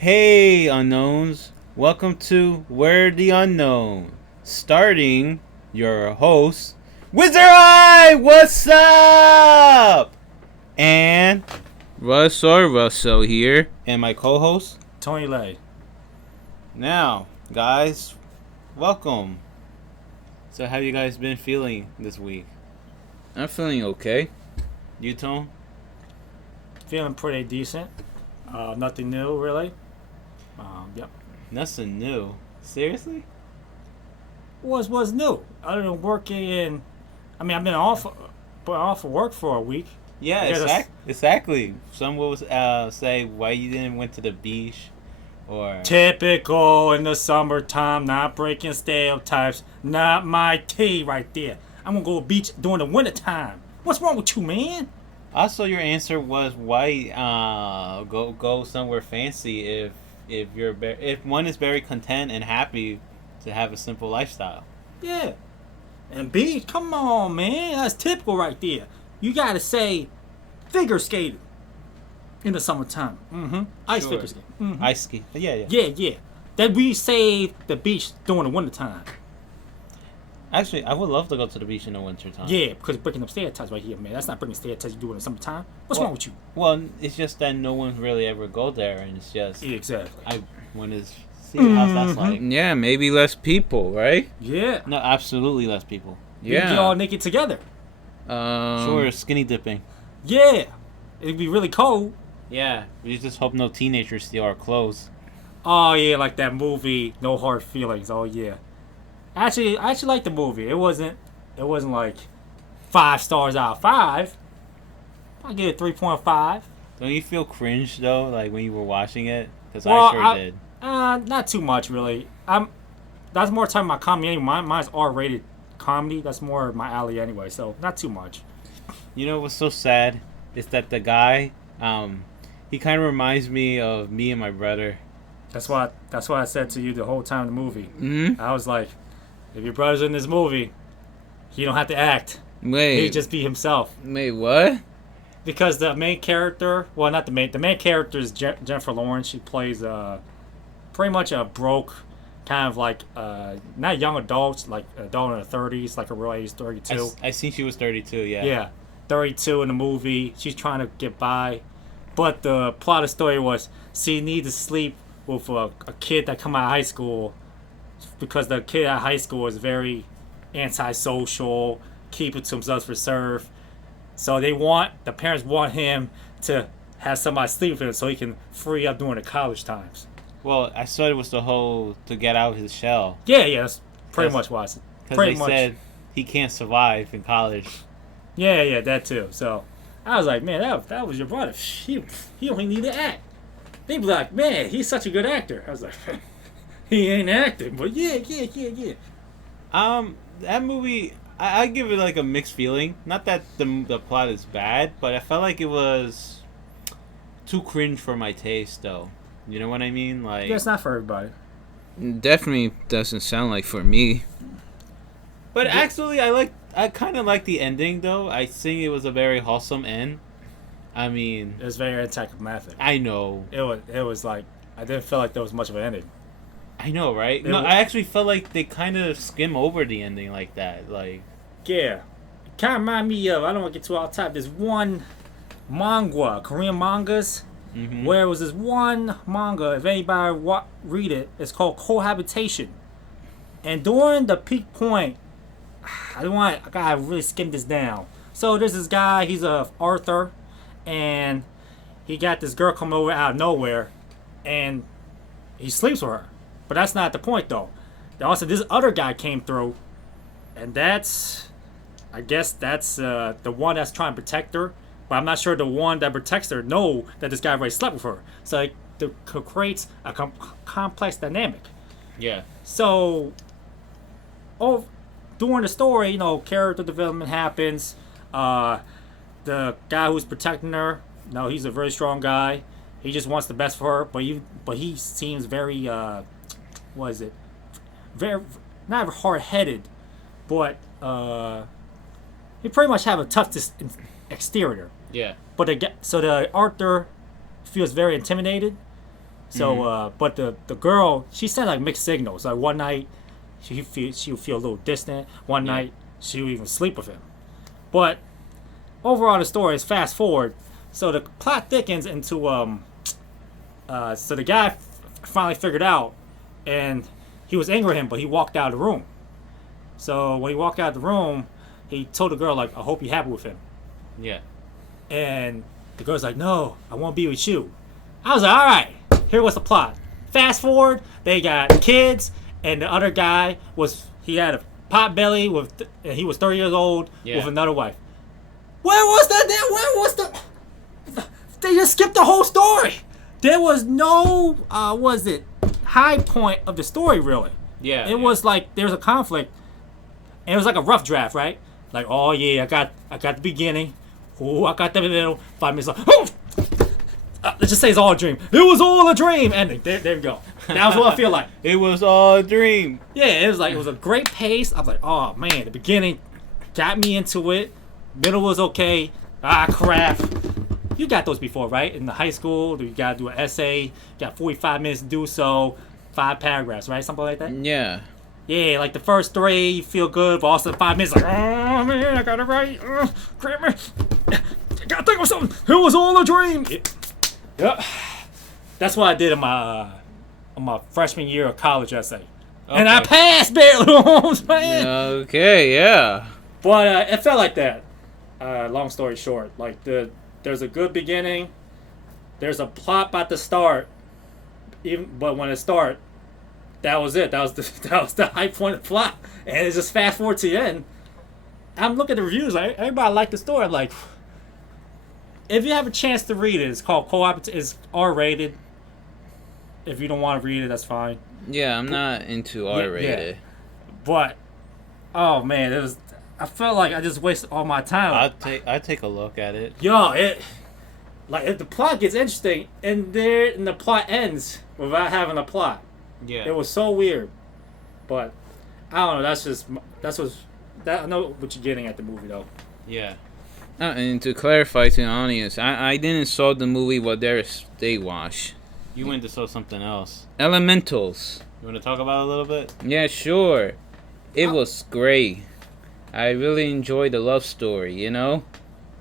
Hey, unknowns. Welcome to Where the Unknown. Starting your host, Wizard Eye, what's up? And Rus R Russell here. my co-host. Tony Lay. Now, guys, welcome. So how you guys been feeling this week? I'm feeling okay. You, Tone? Feeling pretty decent. Nothing new, really. Yep. Nothing new. Seriously? Was new. Other than working, I've been off of work for a week. Yeah, exactly. Some will say why you didn't went to the beach, or Typical in the summertime, not breaking stereotypes. Not my tea right there. I'm gonna go to the beach during the wintertime. What's wrong with you, man? Also, your answer was why go somewhere fancy if one is very content and happy to have a simple lifestyle. Yeah. And beach, come on, man. That's typical right there. You gotta say figure skating in the summertime. Ice Sure. figure skating. Ice ski. Yeah. Yeah. That we save the beach during the wintertime. Actually, I would love to go to the beach in the wintertime. Yeah, because it's breaking up stereotypes right here, man. That's not breaking stereotypes you do in the summertime. What's wrong with you? Well, it's just that no one really ever go there, and it's just Yeah, exactly. I want to see how that's like. Yeah, maybe less people, right? Yeah. No, absolutely less people. We can get all naked together. Sure, skinny dipping. Yeah. It'd be really cold. Yeah, we just hope no teenagers steal our clothes. Oh, yeah, like that movie, No Hard Feelings. Oh, yeah. I actually liked the movie. It wasn't like 5 stars out of 5. I give it 3.5. Don't you feel cringe though, like when you were watching it? Because Well, I sure did. Not too much really. That's more time my comedy anyway. Mine's R-rated comedy. That's more my alley anyway. So not too much. You know what's so sad is that the guy, he kind of reminds me of me and my brother. That's what I said to you the whole time in the movie. Mm-hmm. I was like, if your brother's in this movie, he don't have to act. Wait. He just be himself. Wait, what? Because the main character, well, not the main character is Jennifer Lawrence. She plays pretty much a broke, kind of like not young adults, like adult in her 30s, like her age 32. I seen she was 32. Yeah. Yeah, 32 in the movie. She's trying to get by, but the plot of the story was she needs to sleep with a kid that come out of high school, because the kid at high school is very antisocial, keep it to himself reserved. So the parents want him to have somebody sleep with him so he can free up during the college times. Well, I saw it was the whole to get out of his shell. Yeah, that's pretty much what I said. Because Pretty they much. said he can't survive in college. Yeah, that too. So I was like, man, that was your brother. He don't need to act. They be like, man, he's such a good actor. I was like, he ain't acting, but yeah. That movie, I give it like a mixed feeling. Not that the plot is bad, but I felt like it was too cringe for my taste, though. You know what I mean? Like, Yeah, it's not for everybody. Definitely doesn't sound like for me. but actually, I kind of like the ending, though. I think it was a very wholesome end. I mean, It was very anticlimactic. I know, It was like, I didn't feel like there was much of an ending. right? No, I actually felt like they kind of skim over the ending like that. Like, Yeah. It kind of remind me of, I don't want to get too off top, there's one manga, Korean mangas, where it was this one manga, if anybody read it, it's called Cohabitation. And during the peak point, I gotta really skim this down. So there's this guy, he's a Arthur, and he got this girl coming over out of nowhere, and he sleeps with her. But that's not the point though. Also, this other guy came through, and I guess that's the one that's trying to protect her. But I'm not sure the one that protects her know that this guy already slept with her. So it creates a complex dynamic. yeah. So, during the story, character development happens. The guy who's protecting her, he's a very strong guy. He just wants the best for her, but he seems very, very not hard-headed, but he pretty much have a tough exterior. Yeah. But the Arthur feels very intimidated, So, but the girl, she sent like mixed signals. Like one night, she would feel a little distant. One night, she would even sleep with him. But overall, the story is fast forward. So the plot thickens into so the guy finally figured out, and he was angry at him, but he walked out of the room. So when he walked out of the room, he told the girl like, "I hope you're happy with him." Yeah. And the girl's like, "No, I want to be with you." I was like, "All right, here was the plot." Fast forward, they got kids, and the other guy he had a pot belly and he was 30 years old with another wife. Where was that? Where was the? They just skipped the whole story. There was no, high point of the story really. Yeah. It was like there's a conflict, and it was like a rough draft, right? Like, oh yeah, I got the beginning. Oh, I got the middle. 5 minutes left. Oh! Let's just say it's all a dream. It was all a dream. Ending. There we go. That was what I feel like. It was all a dream. Yeah, it was a great pace. I was like, oh man, the beginning got me into it. Middle was okay. Ah, crap. You got those before, right? In the high school, you gotta do an essay. You got 45 minutes to do so. 5 paragraphs, right? Something like that. Yeah. Yeah, like the first 3, you feel good, but also 5 minutes, like, oh man, I gotta write. Crap, man. I gotta think of something. It was all a dream. Yep. That's what I did in my freshman year of college essay. Okay. And I passed barely. You know what I'm saying? Okay, yeah. But it felt like that. Long story short, like there's a good beginning. There's a plot about to start. But when it started, that was it. That was the high point of the plot. And it's just fast forward to the end. I'm looking at the reviews. Like, everybody liked the story. I'm like, if you have a chance to read it, it's called It's R-rated. If you don't want to read it, that's fine. Yeah, I'm not into R-rated. Yeah. But, oh man, I felt like I just wasted all my time. I'd take a look at it. Yo, if the plot gets interesting and the plot ends without having a plot. Yeah. It was so weird. But I don't know, I know what you're getting at the movie though. Yeah. And to clarify to the audience, I didn't saw the movie what they watch. You went to saw something else. Elementals. You want to talk about it a little bit? Yeah, sure. It was great. I really enjoyed the love story, you know?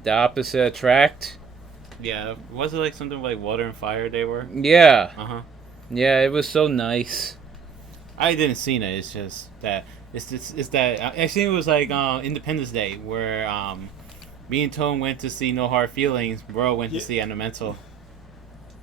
The opposite attract. Yeah. Was it like something like water and fire they were? Yeah. Uh-huh. Yeah, it was so nice. I didn't see it. It's just that it's that I think it was like Independence Day where me and Tone went to see No Hard Feelings. Bro went to see Elemental.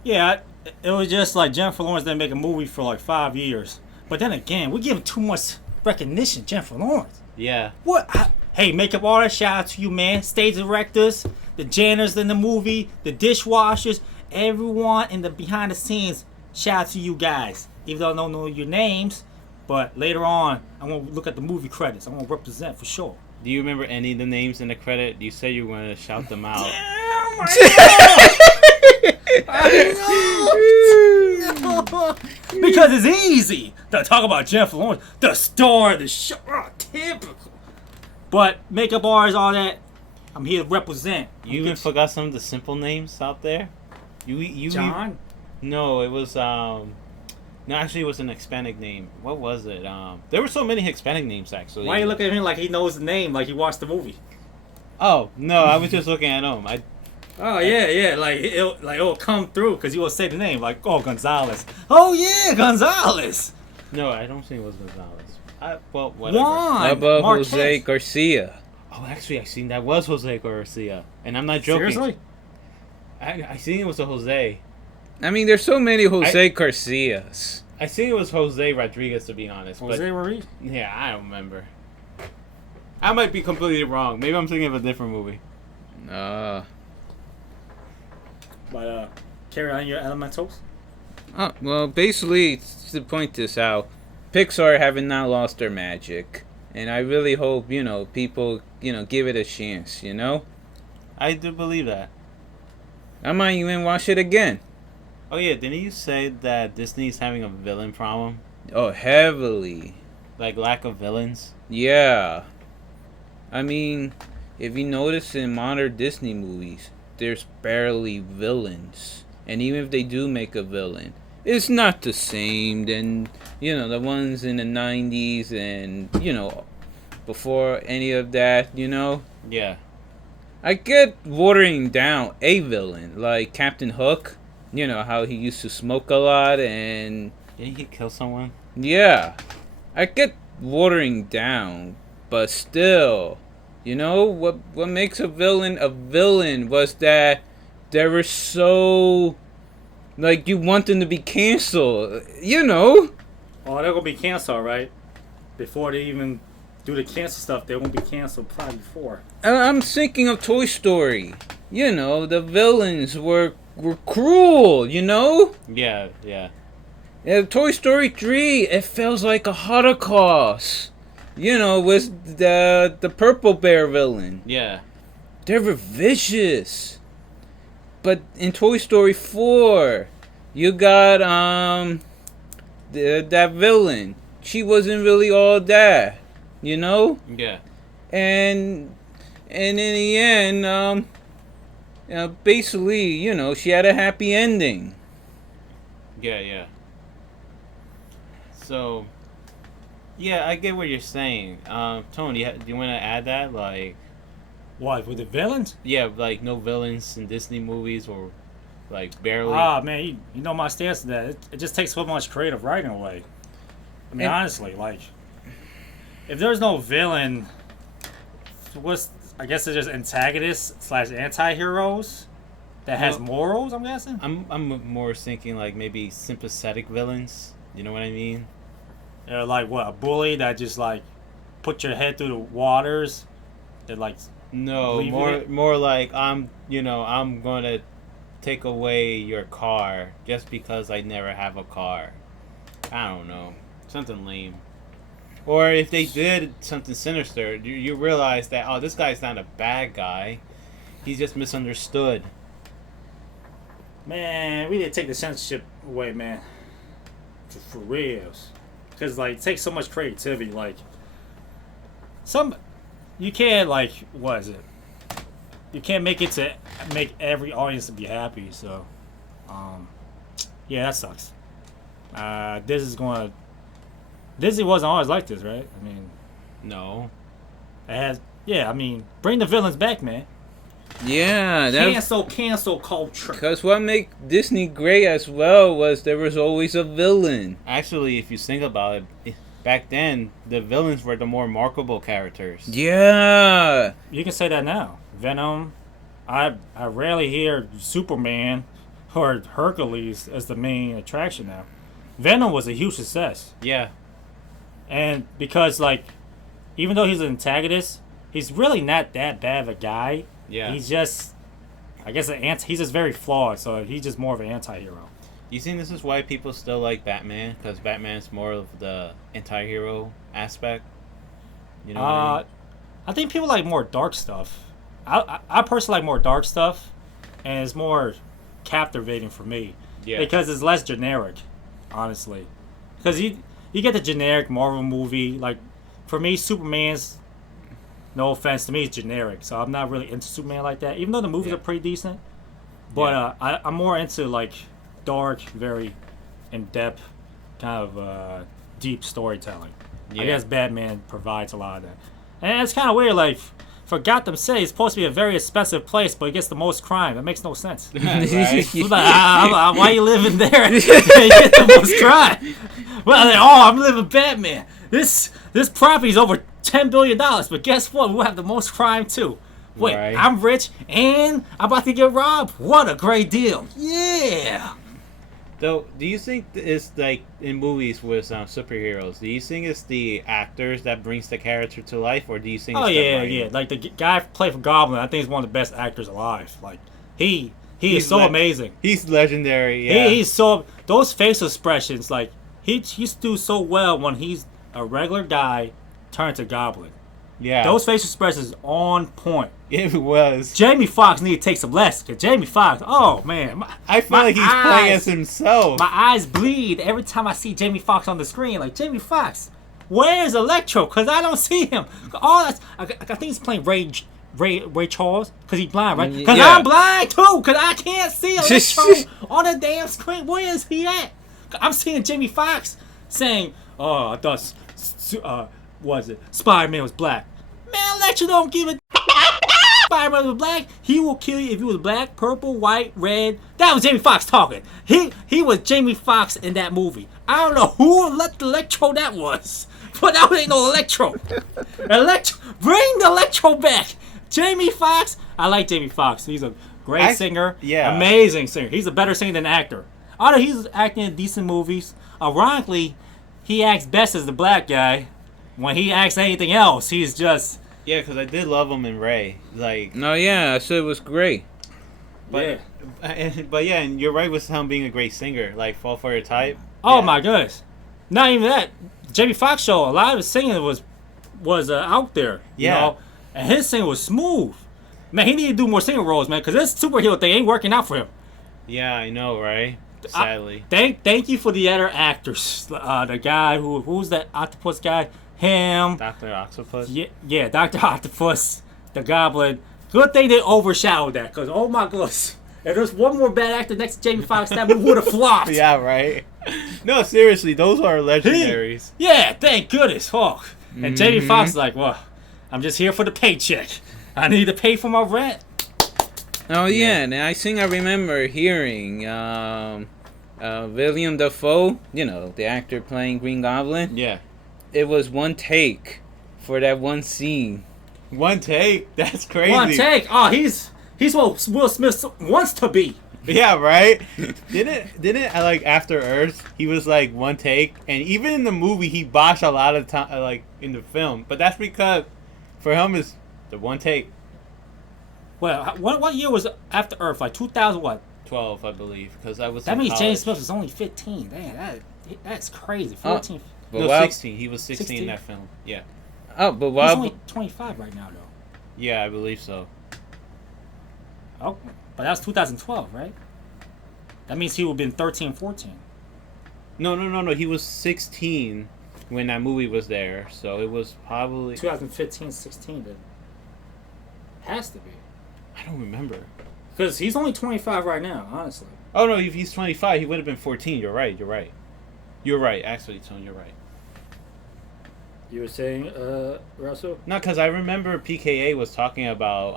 Yeah, it was just like Jennifer Lawrence didn't make a movie for like 5 years. But then again, we're giving too much recognition to Jennifer Lawrence. Yeah. What? Hey, makeup artists, shout out to you, man. Stage directors, the janitors in the movie, the dishwashers, everyone in the behind the scenes. Shout out to you guys. Even though I don't know your names, but later on, I'm going to look at the movie credits. I'm going to represent for sure. Do you remember any of the names in the credit? You said you were going to shout them out. Oh my God! I know! Because it's easy to talk about Jennifer Lawrence, the star of the show. Oh, typical. But makeup artists, all that, I'm here to represent. You even forgot some of the simple names out there? You John? No, it was no, actually it was an Hispanic name. What was it? There were so many Hispanic names actually. Why you looking at him like he knows the name, like he watched the movie? Oh no, I was just looking at him. Oh yeah, like it'll come through because you will say the name, like, oh, Gonzalez. Oh yeah, Gonzalez. No, I don't think it was Gonzalez. Well, whatever. How about Jose Garcia? Oh, actually, I seen that was Jose Garcia, and I'm not joking. Seriously? I seen it was a Jose. I mean, there's so many Jose Garcias. I think it was Jose Rodriguez, to be honest. Jose Rodriguez? Yeah, I don't remember. I might be completely wrong. Maybe I'm thinking of a different movie. But carry on your elementals. Well, basically, to point this out, Pixar haven't not lost their magic, and I really hope people give it a chance. I do believe that. I might even watch it again. Oh yeah, didn't you say that Disney's having a villain problem? Oh, heavily. Like lack of villains? Yeah. I mean, if you notice in modern Disney movies, there's barely villains. And even if they do make a villain, it's not the same than, the ones in the 90s and, before any of that, Yeah. I get watering down a villain, like Captain Hook. How he used to smoke a lot and... Didn't he kill someone? Yeah. I get watering down, but still, what makes a villain was that they were so, like, you want them to be canceled, Oh, they're gonna be canceled, right? Before they even do the cancel stuff, they're gonna be canceled probably before. I'm thinking of Toy Story. The villains were cruel, Yeah, yeah. Toy Story 3, it feels like a Holocaust. With the Purple Bear villain. Yeah. They were vicious. But in Toy Story 4, you got that villain. She wasn't really all that, Yeah. And in the end, basically, she had a happy ending. Yeah, yeah. So, yeah, I get what you're saying. Tony, do you want to add that? Like, What, with the villains? yeah, like no villains in Disney movies or like barely. Ah, man, you know my stance to that. It just takes so much creative writing away. I mean, honestly, like, if there's no villain, I guess it's just antagonists / anti-heroes that has morals, I'm guessing? I'm more thinking like maybe sympathetic villains. You know what I mean? They're like, what, a bully that just, like, put your head through the waters? They're like... No, more like I'm gonna take away your car just because I never have a car. I don't know, something lame. Or if they did something sinister, you realize that this guy's not a bad guy, he's just misunderstood. Man, we need to take the censorship away, man. For reals. Because, like, it takes so much creativity. Like, you can't, like, what is it? You can't make it to make every audience to be happy. So, yeah, that sucks. Disney wasn't always like this, right? I mean, No. bring the villains back, man. Yeah, Cancel culture. Because what made Disney great as well was there was always a villain. Actually, if you think about it, back then the villains were the more marketable characters. Yeah. You can say that now. Venom. I rarely hear Superman or Hercules as the main attraction now. Venom was a huge success. Yeah. And because, like, even though he's an antagonist, he's really not that bad of a guy. Yeah. He's just, I guess, he's just very flawed, so he's just more of an anti-hero. You think this is why people still like Batman? Because Batman's more of the anti-hero aspect? You know what I mean? I think people like more dark stuff. I personally like more dark stuff, and it's more captivating for me. Yeah. Because it's less generic, honestly. Because you get the generic Marvel movie, like, for me, Superman's, no offense to me, it's generic, so I'm not really into Superman like that, even though the movies are pretty decent. But I'm more into, like, dark, very in-depth, kind of deep storytelling. Yeah. I guess Batman provides a lot of that. And it's kind of weird, like, for Gotham City, it's supposed to be a very expensive place, but it gets the most crime. That makes no sense. Right? Like, why you living there? You get the most crime. Well, I'm living Batman. This property's over $10 billion, but guess what? We'll have the most crime too. Wait, Right. I'm rich and I'm about to get robbed. What a great deal! Yeah. Though, do you think it's like in movies with superheroes? Do you think it's the actors that brings the character to life, or do you think? Oh it's yeah, the writing? yeah. Like the guy who played for Goblin, I think he's one of the best actors alive. Like he is so amazing. He's legendary. Yeah. He's so, those face expressions, like he's do so well when he's a regular guy turned to Goblin. Yeah. Those face expressions on point. It was. Jamie Foxx need to take some lessons. Cause Jamie Foxx, oh man, I feel like he's playing as himself. My eyes bleed every time I see Jamie Foxx on the screen. Like, Jamie Foxx, where's Electro? Cause I don't see him. I think he's playing Ray Charles, cause he's blind, right? Cause Yeah. I'm blind too, cause I can't see Electro on the damn screen. Where is he at? I'm seeing Jamie Foxx saying, "Oh, I thought, was it Spider-Man was black?" Man, Electro don't give a. Spider-Man was black. He will kill you if he was black, purple, white, red. That was Jamie Foxx talking. He was Jamie Foxx in that movie. I don't know who Electro that was, but that ain't no Electro. Bring the Electro back. Jamie Foxx. I like Jamie Foxx. He's a great singer. Yeah. Amazing singer. He's a better singer than actor. Although he's acting in decent movies. Ironically, he acts best as the black guy. When he acts anything else, he's just. Yeah, because I did love him in Ray. Like. No, yeah, I said it was great. But, yeah. And you're right with him being a great singer. Like, Fall for Your Type. Oh my goodness. Not even that. Jamie Foxx show, a lot of his singing was out there. You know? And his singing was smooth. Man, he needed to do more singing roles, man, because this superhero thing ain't working out for him. Yeah, I know, right? Sadly. Thank you for the other actors. The guy who's that octopus guy? Him. Dr. Octopus? Yeah, Dr. Octopus, the Goblin. Good thing they overshadowed that, because oh my goodness. If there's one more bad actor next to Jamie Foxx, that movie would have flopped. Yeah, right? No, seriously, those are legendaries. Yeah, thank goodness. Oh. And Jamie Foxx is like, well, I'm just here for the paycheck. I need to pay for my rent. Oh, yeah, and I think I remember hearing William Dafoe, the actor playing Green Goblin. Yeah. It was one take for that one scene. One take? That's crazy. One take? Oh, he's what Will Smith wants to be. Yeah, right? Didn't like After Earth, he was like one take, and even in the movie he botched a lot of time, like in the film. But that's because for him it's the one take. Well, what year was After Earth? Like 2000 what? 12, I believe, because I was. That in means college. James Smith was only 15. Damn, that's crazy. 14. No, 16. He was 16 in that film. Yeah. Oh, but He's only 25 right now, though. Yeah, I believe so. Oh, but that was 2012, right? That means he would have been 13, 14. No. He was 16 when that movie was there, so it was probably 2015, 16. Then has to be. I don't remember. Because he's only 25 right now, honestly. Oh no, if he's 25, he would have been 14. You're right. Actually, Tone, you're right. You were saying, Russell? No, because I remember PKA was talking about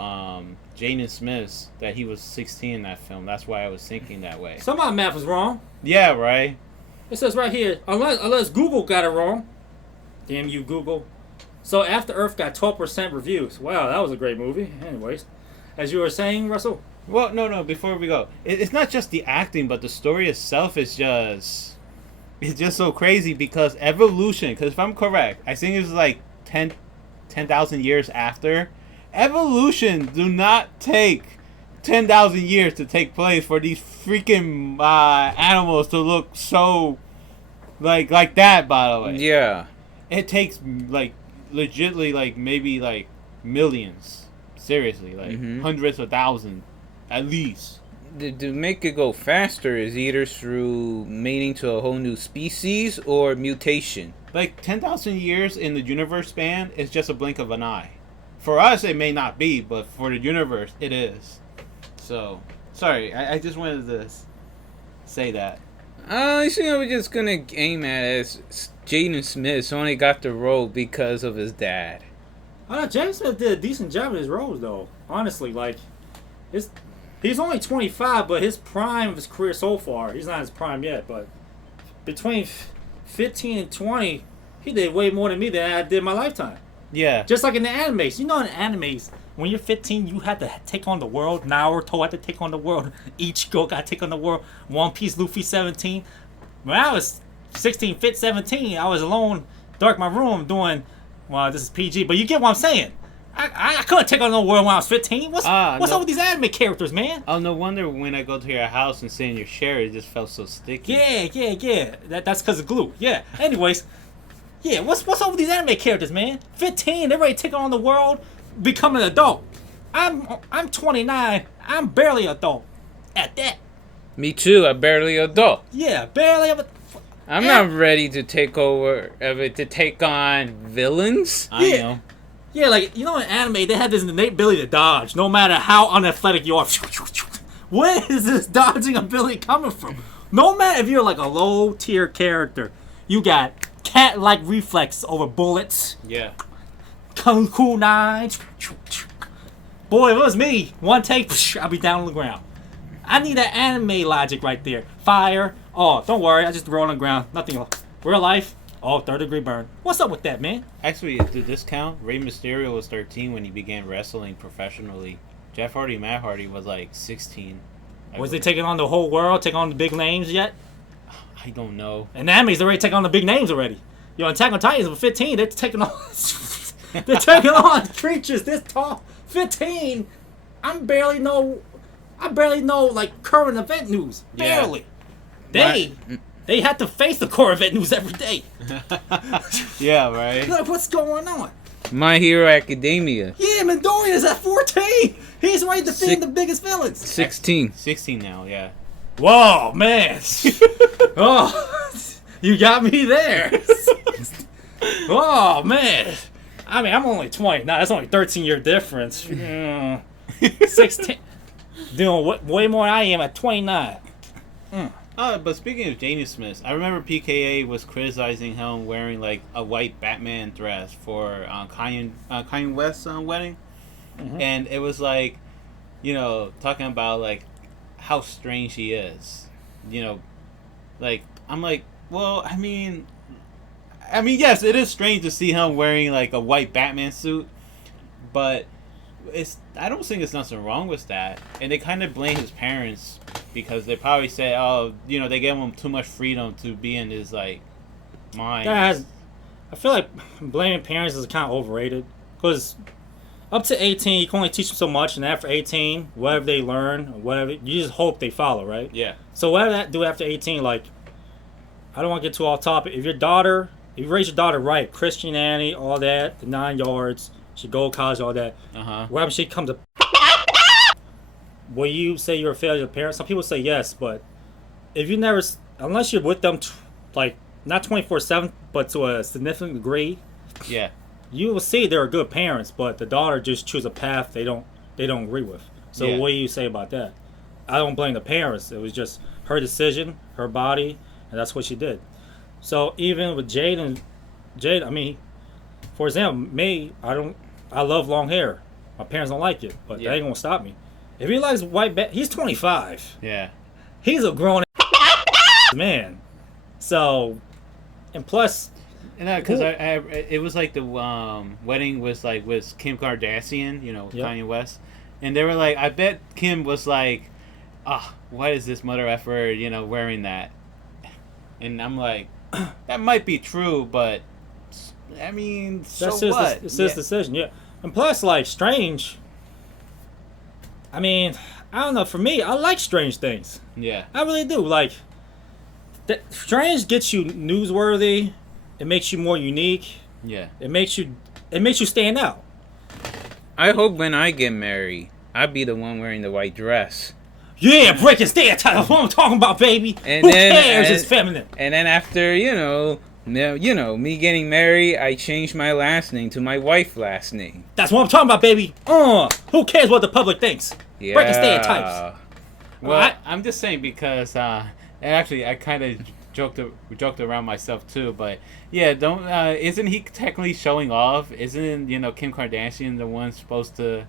Jaden Smith, that he was 16 in that film. That's why I was thinking that way. Some of my math was wrong. Yeah, right. It says right here, unless Google got it wrong. Damn you, Google. So After Earth got 12% reviews. Wow, that was a great movie. Anyways, as you were saying, Russell? Well, no, before we go. It's not just the acting, but the story itself is just... It's just so crazy because evolution, because if I'm correct, I think it's like 10,000 years after. Evolution do not take 10,000 years to take place for these freaking animals to look so like that, by the way. Yeah. It takes like legitly like maybe like millions. Seriously, like hundreds of thousands at least. To make it go faster is either through mating to a whole new species or mutation. Like 10,000 years in the universe span is just a blink of an eye. For us, it may not be, but for the universe, it is. So, sorry, I just wanted to say that. I think I was just gonna aim at it as Jaden Smith only got the role because of his dad. I know James Smith did a decent job in his roles, though. Honestly, like, he's only 25, but his prime of his career so far, he's not his prime yet, but between 15 and 20, he did way more than me than I did in my lifetime. Yeah. Just like in the animes. You know in the animes, when you're 15, you have to take on the world. Naruto had to take on the world. Ichigo got to take on the world. One Piece, Luffy, 17. When I was 16, 17, I was alone, dark my room doing, well, this is PG, but you get what I'm saying. I couldn't take on the world when I was 15. What's up with these anime characters, man? Oh, no wonder when I go to your house and sit in your chair, it just felt so sticky. Yeah. That's because of glue. Yeah. Anyways, yeah, what's up with these anime characters, man? 15, they're ready to take on the world, become an adult. I'm 29. I'm barely adult. At that. Me too. I'm barely adult. Yeah, barely. I'm not ready to take on villains. I know. Yeah, like, you know in anime, they have this innate ability to dodge, no matter how unathletic you are. Where is this dodging ability coming from? No matter if you're like a low tier character, you got cat-like reflex over bullets. Yeah. Kung Fu knives. Boy, if it was me, one take, I'll be down on the ground. I need that anime logic right there. Fire. Oh, don't worry, I just throw it on the ground. Nothing. Real life. Oh, 3rd-degree burn. What's up with that, man? Actually, did this count? Rey Mysterio was 13 when he began wrestling professionally. Jeff Hardy, Matt Hardy was like 16. Was they taking on the whole world, taking on the big names yet? I don't know. And anime's already taking on the big names already. Yo, Attack on Titans with 15, they're taking on they're taking on creatures this tall. 15. I barely know like current event news. Barely. Yeah. They had to face the current event news every day. Yeah, right. Like, what's going on? My Hero Academia. Yeah, Midoriya's at 14. He's ready to defeat the biggest villains. 16. 16 now, yeah. Whoa, man. Oh, you got me there. Oh, man. I mean, I'm only 20. Nah, that's only 13-year difference. 16. Doing way more than I am at 29. But speaking of Jamie Smith, I remember PKA was criticizing him wearing like a white Batman dress for Kanye West's wedding. Mm-hmm. And it was like, talking about like how strange he is. Like, I'm like, well, I mean, yes, it is strange to see him wearing like a white Batman suit, but I don't think there's nothing wrong with that. And they kind of blame his parents because they probably say, oh, they gave him too much freedom to be in his like mind. I feel like blaming parents is kind of overrated because up to 18 you can only teach them so much, and after 18, whatever they learn, whatever, you just hope they follow, right? Yeah. So whatever that do after 18, like, I don't want to get too off topic. If you raise your daughter right, Christianity, all that, the 9 yards, she go to college, all that. Wherever she comes up, will you say you're a failure as a parent? Some people say yes, but if you never, unless you're with them, like, not 24/7, but to a significant degree, yeah, you will see they're good parents, but the daughter just choose a path they don't agree with. So yeah. What do you say about that? I don't blame the parents. It was just her decision, her body, and that's what she did. So even with Jade, I mean, for example, me, I love long hair. My parents don't like it, but that ain't gonna stop me. If he likes he's 25. Yeah. He's a grown man. So, and plus, because it was like the wedding was like with Kim Kardashian, Kanye West, and they were like, I bet Kim was like, why is this mother effer, wearing that? And I'm like, that might be true, but I mean, that's what? It's his decision, yeah. And plus, like, Strange, I mean, I don't know, for me, I like strange things. Yeah. I really do. Like, Strange gets you newsworthy. It makes you more unique. Yeah. It makes you stand out. I hope when I get married, I'll be the one wearing the white dress. Yeah, breaking stereotypes. That's what I'm talking about, baby. And Who cares? It's feminine. And then after, me getting married, I changed my last name to my wife's last name. That's what I'm talking about, baby. Who cares what the public thinks? Yeah. Breaking stereotypes. Well, I'm just saying because, actually, I kind of joked around myself too, but yeah, isn't he technically showing off? Isn't Kim Kardashian the one supposed to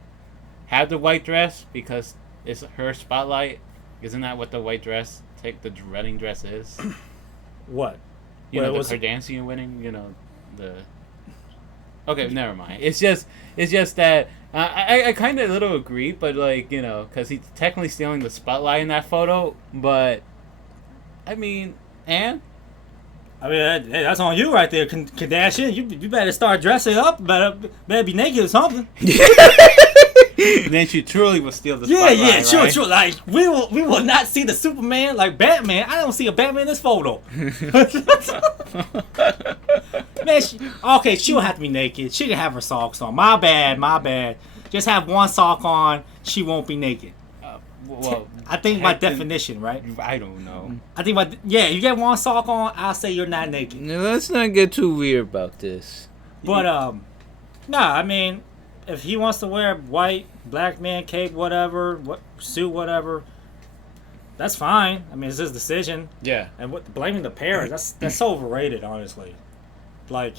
have the white dress because it's her spotlight? Isn't that what the white dress, the wedding dress is? What? The Kardashian wedding. Okay, never mind. It's just that I kind of a little agree, but because he's technically stealing the spotlight in that photo, but I mean. And? I mean, hey, that's on you right there, Kardashian. You better start dressing up. Better be naked or something. Then she truly will steal the spotlight. Yeah, right? true. Like we will not see the Superman like Batman. I don't see a Batman in this photo. Man, she don't have to be naked. She can have her socks on. My bad. Just have one sock on. She won't be naked. Well, I think by definition, right? I don't know. I think you get one sock on, I'll say you're not naked. No, let's not get too weird about this. But I mean, if he wants to wear white, black man cape, whatever, suit, whatever, that's fine. I mean, it's his decision. Yeah. And blaming the parents, that's so overrated, honestly. Like,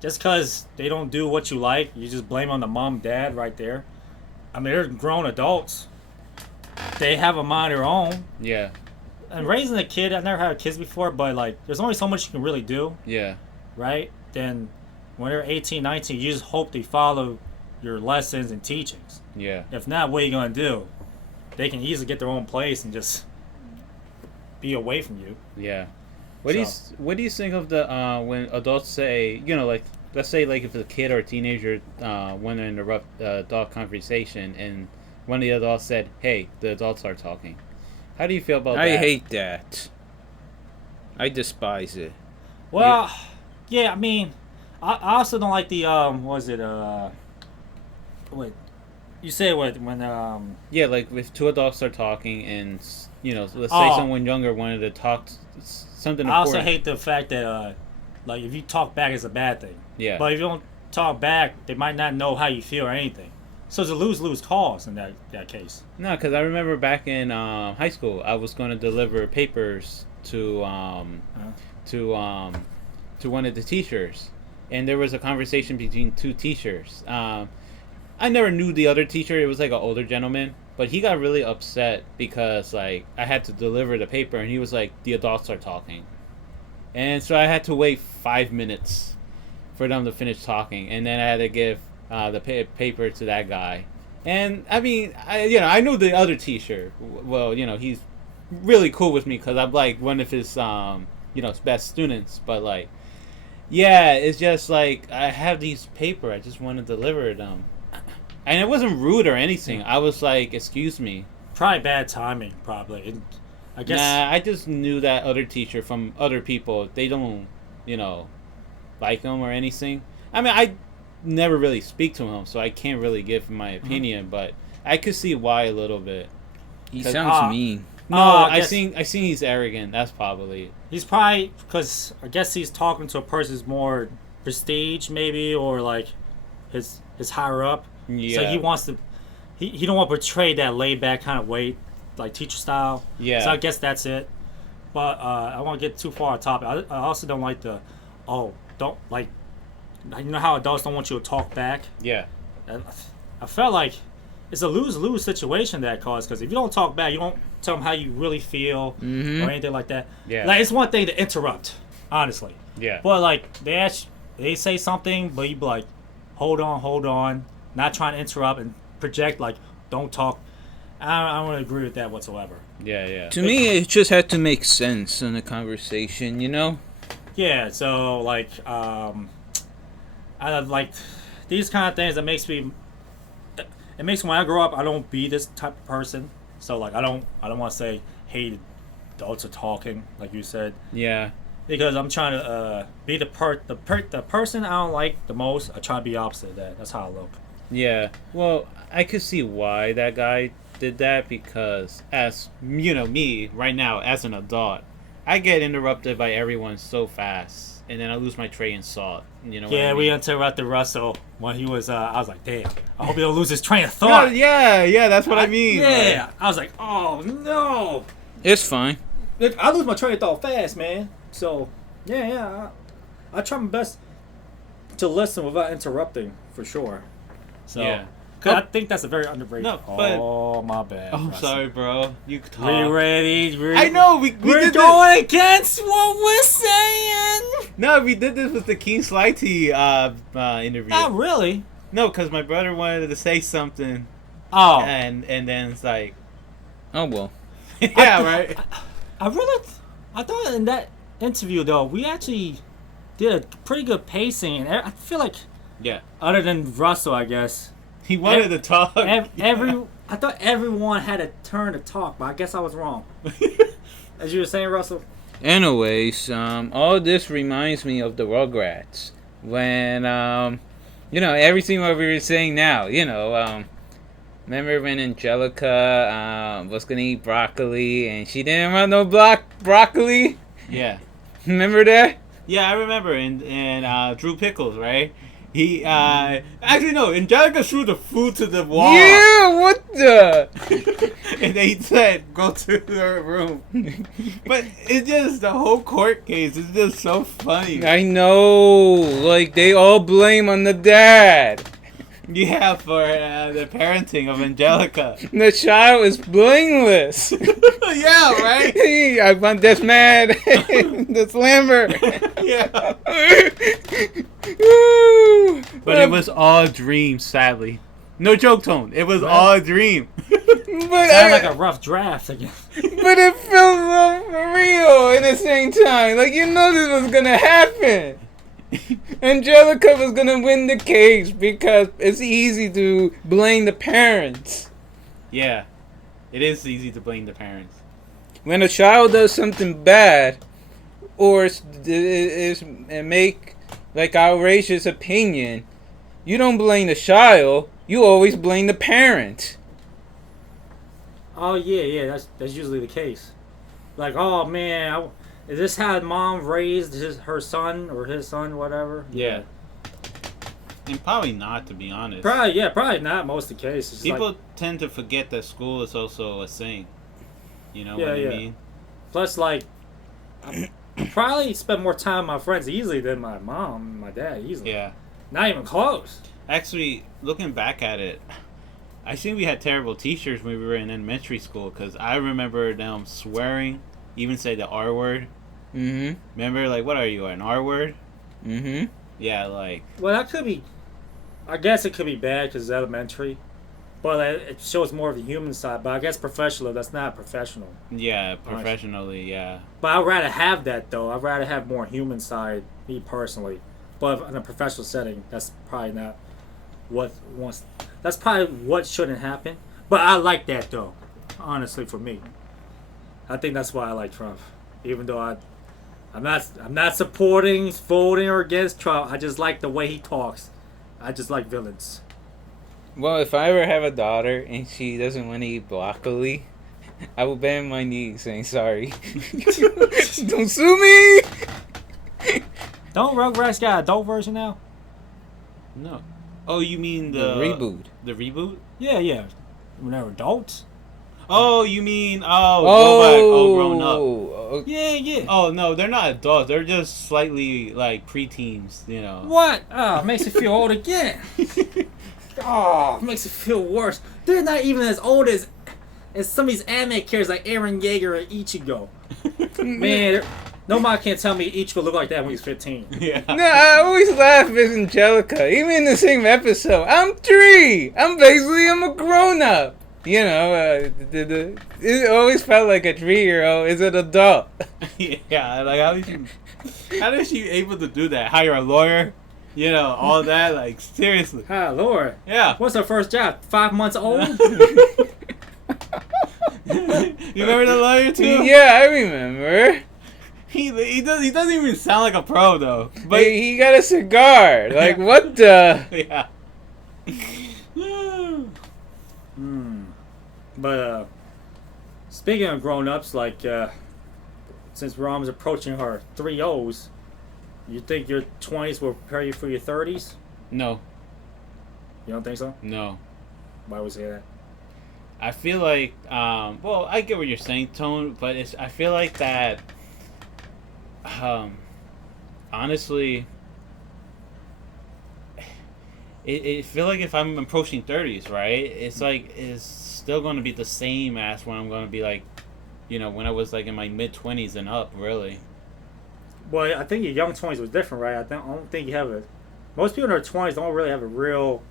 just because they don't do what you like, you just blame on the mom, dad right there. I mean, they're grown adults. They have a mind of their own. Yeah. And raising a kid, I've never had kids before, but like, there's only so much you can really do. Yeah. Right? Then when they're 18, 19, you just hope they follow your lessons and teachings. Yeah. If not, what are you going to do? They can easily get their own place and just be away from you. Yeah. What do you think of the when adults say, you know, like, let's say like if a kid or a teenager want to interrupt adult conversation and one of the adults said, "Hey, the adults are talking." How do you feel about that? I hate that. I despise it. Well, yeah, I mean, I also don't like the what you say when yeah, like if two adults are talking and you know, let's say someone younger wanted to talk something important. I also hate the fact that like if you talk back, it's a bad thing. Yeah. But if you don't talk back, they might not know how you feel or anything. So it's a lose-lose cause in that case. No, because I remember back in high school, I was going to deliver papers to one of the teachers, and there was a conversation between two teachers. I never knew the other teacher. It was like an older gentleman, but he got really upset because like I had to deliver the paper, and he was like, "The adults are talking," and so I had to wait 5 minutes for them to finish talking, and then I had to give the paper to that guy. And I mean, I know the other teacher. Well, he's really cool with me because I'm like one of his his best students. But like, yeah, it's just like I have these paper. I just want to deliver them, and it wasn't rude or anything. I was like, "Excuse me." Probably bad timing. Probably. I guess. Nah, I just knew that other teacher from other people. They don't, like him or anything. I mean, I never really speak to him, so I can't really give my opinion, but I could see why a little bit. He sounds mean. No, I think he's arrogant. That's probably. He's probably because I guess he's talking to a person who's more prestige, maybe, or like his higher up. Yeah. So he wants to. He don't want to portray that laid back kind of way, like teacher style. Yeah. So I guess that's it. But I won't get too far on topic. I also don't like the, don't like. You know how adults don't want you to talk back? Yeah. I felt like it's a lose-lose situation that caused, because if you don't talk back, you don't tell them how you really feel or anything like that. Yeah. Like, it's one thing to interrupt, honestly. Yeah. But like they say something, but you be like, hold on, not trying to interrupt and project like, don't talk. I don't agree with that whatsoever. Yeah. To me, it just had to make sense in the conversation, Yeah. So like, I like these kind of things that makes me. It makes when I grow up, I don't be this type of person. So like, I don't want to say, "Hey, adults are talking," like you said. Yeah. Because I'm trying to be the person I don't like the most. I try to be opposite of that. That's how I look. Yeah. Well, I could see why that guy did that, because as me right now as an adult, I get interrupted by everyone so fast, and then I lose my train of thought. You know? Yeah, what I we mean? interrupted Russell when he was. I was like, damn. I hope he don't lose his train of thought. Yeah. That's what I mean. Yeah. I was like, oh no. It's fine. I lose my train of thought fast, man. So yeah. I try my best to listen without interrupting, for sure. So Yeah. Cause I think that's a very underrated. No, but- oh my bad. Oh, Russell. sorry, bro. You talk. We ready? I know we We're did going against what we're saying. this. No, we did this with the King Slighty interview. Not really. No, because my brother wanted to say something, Oh, and then it's like, Oh, well. yeah, right. I thought in that interview though we actually did a pretty good pacing, and I feel like Yeah. other than Russell, I guess He wanted to talk. I thought everyone had a turn to talk, but I guess I was wrong. As you were saying, Russell. Anyways, all this reminds me of the Rugrats. When, everything what we were saying now, remember when Angelica was going to eat broccoli and she didn't want no broccoli? Yeah. Remember that? Yeah, I remember. And Drew Pickles, right? He actually no, Angelica threw the food to the wall. Yeah, what the? And they said go to her room. But it's just the whole court case is just so funny. I know, like they all blame on the dad. Yeah, for the parenting of Angelica. The child is blameless. Yeah, right? I want this man, this Lambert. Yeah. But it was all a dream, sadly. No joke, Tone. It was all a dream. But Sound like a rough draft again. But it felt so real at the same time. Like, you know this was gonna happen. Angelica was gonna win the case because it's easy to blame the parents. Yeah. It is easy to blame the parents. When a child does something bad or make like outrageous opinion, you don't blame the child. You always blame the parent. Oh yeah, that's usually the case. Like, oh man, is this how mom raised her son or his son, whatever? Yeah. And probably not, to be honest. Probably not most of the cases. People tend to forget that school is also a thing. You know what I mean? Plus, like, I probably spend more time with my friends easily than my mom and my dad easily. Yeah. Not even close. Actually, looking back at it, I think we had terrible teachers when we were in elementary school because I remember them swearing, even say the R word. Mm-hmm. Remember, like, what are you, an R word? Mm-hmm. Yeah, like... Well, that could be... I guess it could be bad because it's elementary. But it shows more of the human side. But I guess professional, that's not professional. Yeah, professionally, yeah. But I'd rather have that, though. I'd rather have more human side, me personally. But in a professional setting, that's probably not what wants... That's probably what shouldn't happen. But I like that, though. Honestly, for me. I think that's why I like Trump. Even though I'm not supporting, voting, or against Trump. I just like the way he talks. I just like villains. Well, if I ever have a daughter and she doesn't want to eat broccoli, I will bend my knees saying sorry. Don't sue me! Don't Rugrats got an adult version now? No. Oh, you mean The reboot. The reboot? Yeah. When they're adults? Oh, you mean, go back, grown up. Yeah. Oh, no, they're not adults. They're just slightly, like, preteens, you know. What? Oh, makes me feel old again. Oh, makes it feel worse. They're not even as old as some of these anime characters like Eren Yeager or Ichigo. Man, nobody can tell me Ichigo looked like that when he was 15. Yeah. No, I always laugh at Angelica. Even in the same episode, I'm 3. I'm a grown-up. You know, it always felt like a 3-year-old is an adult. Yeah, like how is she able to do that? Hire a lawyer, you know, all that. Like seriously. Hi, Lord. Yeah. What's her first job? 5 months old? You remember the lawyer too? Yeah, I remember. He doesn't even sound like a pro though. But He got a cigar. Like what the? Yeah. But speaking of grown-ups, like since Rom's approaching her 3 O's, you think your 20s will prepare you for your 30s? No. You don't think so? No. Why would you say that? I feel like, well, I get what you're saying, Tone, but I feel like that, honestly, it feel like if I'm approaching 30s, right, it's like, it's still going to be the same as when I'm going to be like, you know, when I was like in my mid-20s and up, really. Well, I think your young 20s was different, right? I don't think you have most people in their 20s don't really have a real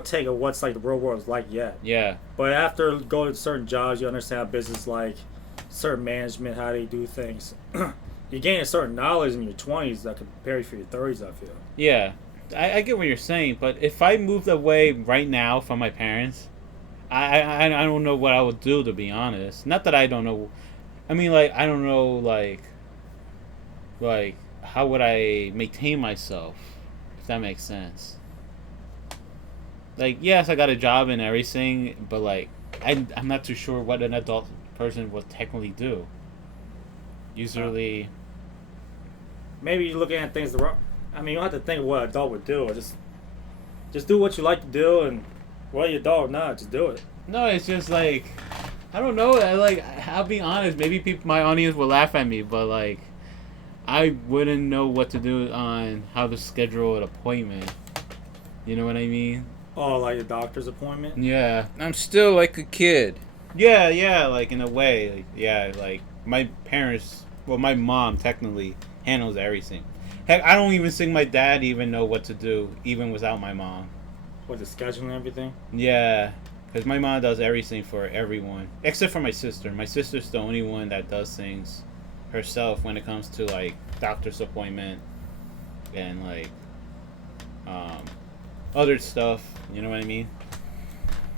take of what's like the real world is like yet. Yeah. But after going to certain jobs, you understand how business like, certain management, how they do things. You gain a certain knowledge in your 20s that can prepare you for your 30s, I feel. Yeah. I get what you're saying, but if I moved away right now from my parents, I don't know what I would do, to be honest. Not that I don't know. I mean, like, I don't know, like how would I maintain myself, if that makes sense. Like, yes, I got a job and everything, but, like, I'm not too sure what an adult person would technically do. Usually... Maybe you're looking at things I mean, you don't have to think of what an adult would do. Just do what you like to do, and whether you're adult or not, just do it. No, it's just like, I don't know. I'll be honest. Maybe my audience will laugh at me, but like, I wouldn't know what to do on how to schedule an appointment. You know what I mean? Oh, like a doctor's appointment? Yeah. I'm still like a kid. Yeah. Like in a way, like, yeah. Like my parents, well, my mom technically handles everything. Heck, I don't even think my dad even know what to do, even without my mom. What, the schedule and everything? Yeah, because my mom does everything for everyone except for my sister. My sister's the only one that does things herself when it comes to like doctor's appointment and like other stuff. You know what I mean?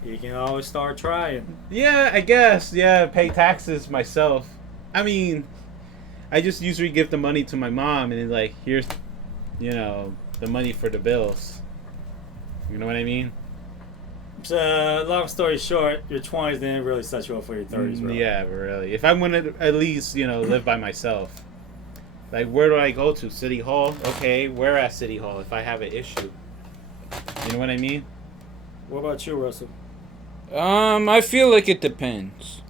You can always start trying. Yeah, I guess. Yeah, pay taxes myself. I mean, I just usually give the money to my mom and then like, here's, you know, the money for the bills. You know what I mean? So, long story short, your 20s didn't really set you up for your 30s, bro. Yeah, really. If I want to at least, you know, live by myself. Like, where do I go to? City Hall? Okay, where at City Hall if I have an issue? You know what I mean? What about you, Russell? I feel like it depends.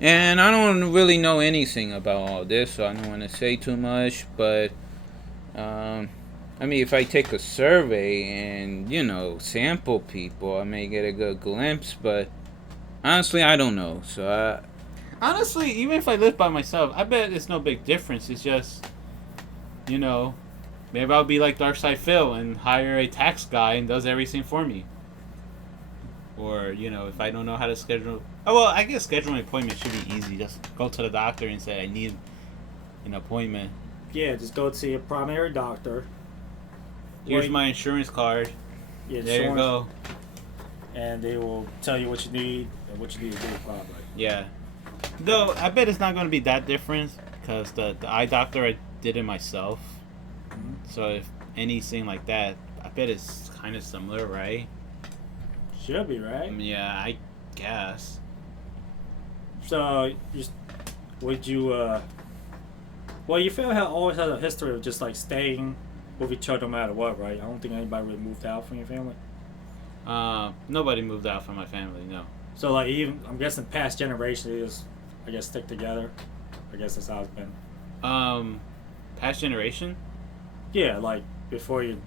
And I don't really know anything about all this, so I don't want to say too much, but I mean, if I take a survey and, you know, sample people, I may get a good glimpse, but honestly, I don't know. So Honestly, even if I live by myself, I bet it's no big difference. It's just, you know, maybe I'll be like DarkSydePhil and hire a tax guy and does everything for me. Or, you know, if I don't know how to schedule... Oh, well, I guess scheduling an appointment should be easy. Just go to the doctor and say, I need an appointment. Yeah, just go see a primary doctor. Here's my insurance card. Yeah, There you go. And they will tell you what you need and what you need to do, probably. Yeah. Though, I bet it's not going to be that different because the eye doctor, I did it myself. Mm-hmm. So if anything like that, I bet it's kind of similar, right? Should be, right? Yeah, I guess. So, would you, well, your family always has a history of just, like, staying with each other no matter what, right? I don't think anybody really moved out from your family. Nobody moved out from my family, no. So, like, even, I'm guessing past generations, they just, I guess, stick together. I guess that's how it's been. Past generation? Yeah, like, before you...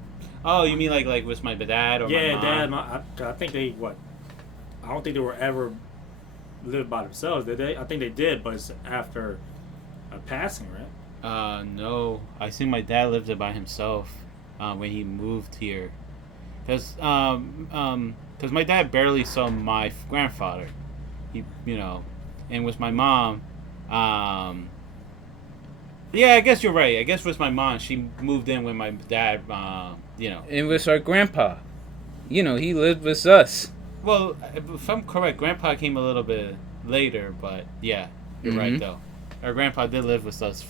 Oh, you mean like with my dad or yeah, my mom? Dad, I think they, I don't think they were ever lived by themselves, did they? I think they did, but it's after a passing, right? No. I think my dad lived it by himself when he moved here. Because my dad barely saw my grandfather. He, you know, and with my mom, yeah, I guess you're right. I guess with my mom, she moved in when my dad, you know. and with our grandpa, you know, he lived with us. Well, if I'm correct, Grandpa came a little bit later, but yeah, you're right though. Our grandpa did live with us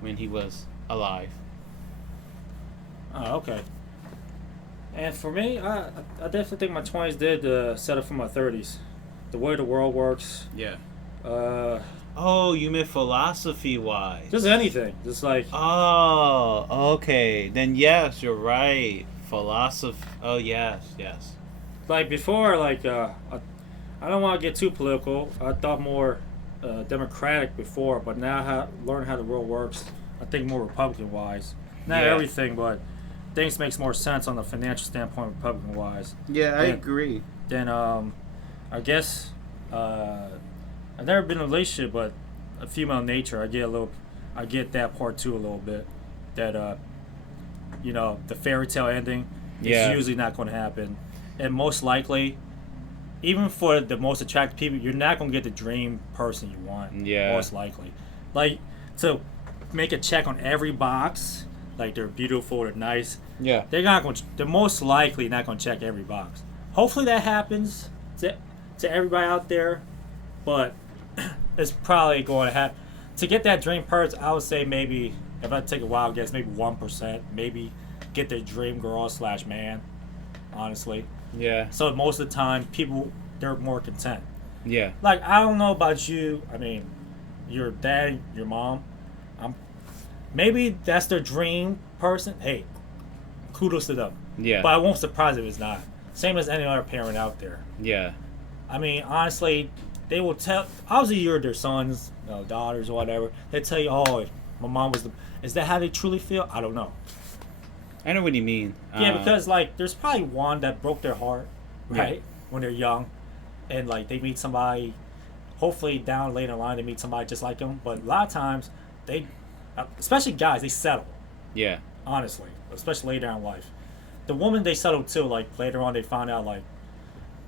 when he was alive. Oh, okay. And for me, I definitely think my 20s did set up for my 30s. The way the world works. Yeah. Oh, you meant philosophy-wise. Just anything. Just like... Oh, okay. Then yes, you're right. Philosophy. Oh, yes. Like before, like, I don't want to get too political. I thought more democratic before, but now learn how the world works, I think more Republican-wise. Not everything, but things makes more sense on the financial standpoint, Republican-wise. Yeah, I agree. Then, I guess, I've never been in a relationship, but a female nature, I get that part too a little bit. That, you know, the fairy tale ending is usually not going to happen. And most likely, even for the most attractive people, you're not going to get the dream person you want. Yeah. Most likely. Like, to make a check on every box, like they're beautiful, they're nice. Yeah. They're most likely not going to check every box. Hopefully that happens to everybody out there, but it's probably going to happen. To get that dream person, I would say maybe, if I take a wild guess, maybe 1%, maybe get the dream girl / man, honestly. Yeah. So most of the time, people, they're more content. Yeah. Like, I don't know about you. I mean, your dad, your mom. maybe that's their dream person. Hey, kudos to them. Yeah. But I won't surprise if it's not. Same as any other parent out there. Yeah. I mean, honestly, they will tell. Obviously, you're their sons, daughters, or whatever. They tell you, "Oh, my mom was the." Is that how they truly feel? I don't know. I know what you mean. Yeah, because like, there's probably one that broke their heart, right, Yeah. when they're young, and like they meet somebody. Hopefully, down later in line, they meet somebody just like them. But a lot of times, they, especially guys, they settle. Yeah. Honestly, especially later in life, the woman they settle too. Like later on, they find out like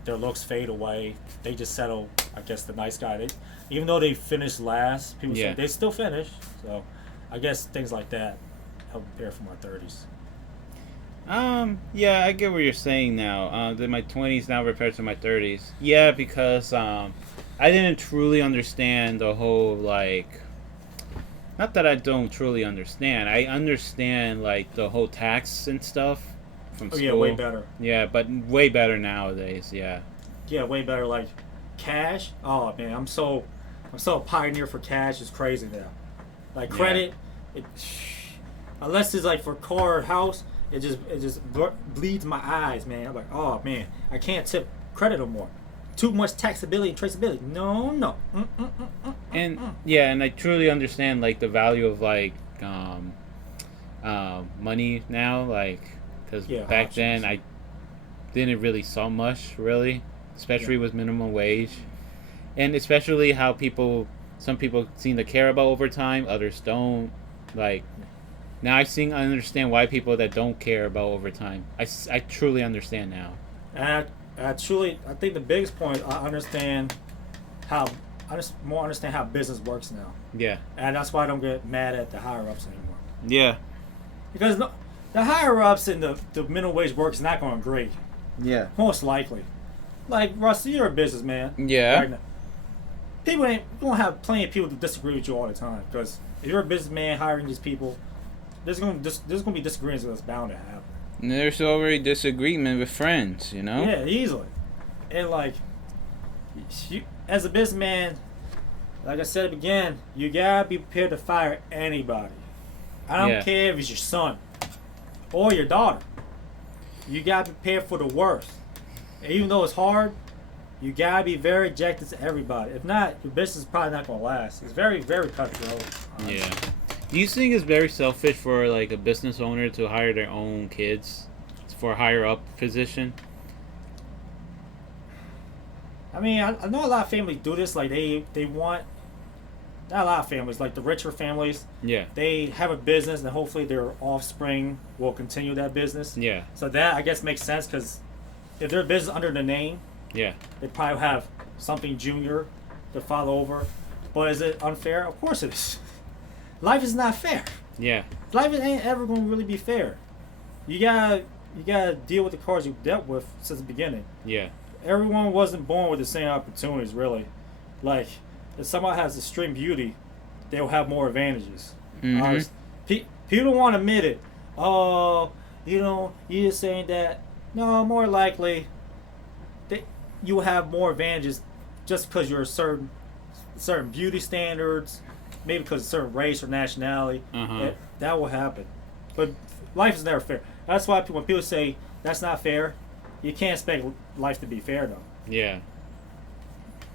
their looks fade away. They just settle. I guess the nice guy. They, even though they finished last, people say they still finish. So, I guess things like that help prepare for my 30s. Yeah, I get what you're saying now. That my 20s now compared to my 30s. Yeah, because I didn't truly understand the whole like. Not that I don't truly understand. I understand like the whole tax and stuff from school. Yeah, way better. Yeah, but way better nowadays. Yeah. Yeah, way better. Like cash. Oh man, I'm so a pioneer for cash. It's crazy now. Like credit, unless it's like for car or house, it just bleeds my eyes, man. I'm like, oh man, I can't tip credit no more. Too much taxability and traceability. No. And yeah, and I truly understand like the value of like money now, like because back then I didn't really saw much really, especially with minimum wage, and especially how some people seem to care about overtime, others don't. Like now I understand why people that don't care about overtime. I truly understand now. And I think the biggest point, I understand how business works now. Yeah. And that's why I don't get mad at the higher ups anymore. Yeah. Because the higher ups and the minimum wage work is not going great. Yeah. Most likely. Like, Russ, you're a businessman. Yeah. Right now. You're going to have plenty of people to disagree with you all the time. Because if you're a businessman hiring these people, there's going to be disagreements that's bound to happen. And there's already disagreement with friends, you know? Yeah, easily. And like, as a businessman, like I said at the beginning, you gotta be prepared to fire anybody. I don't care if it's your son or your daughter. You gotta be prepared for the worst. And even though it's hard, you gotta be very objective to everybody. If not, your business is probably not gonna last. It's very, very cutthroat. Yeah. Do you think it's very selfish for like a business owner to hire their own kids for a higher up position? I mean, I know a lot of families do this. Like they want, not a lot of families, like the richer families. Yeah. They have a business and hopefully their offspring will continue that business. Yeah. So that I guess makes sense because if they're a business under the name, yeah, they probably have something junior to follow over. But is it unfair? Of course it is. Life is not fair. Yeah. Life ain't ever going to really be fair. You gotta deal with the cards you've dealt with since the beginning. Yeah. Everyone wasn't born with the same opportunities, really. Like, if somebody has extreme beauty, they'll have more advantages. Mm-hmm. People don't want to admit it. Oh, you're just saying that. No, more likely, you will have more advantages just because you're certain beauty standards, maybe because of certain race or nationality. That will happen. But life is never fair. That's why when people say that's not fair, you can't expect life to be fair, though. Yeah.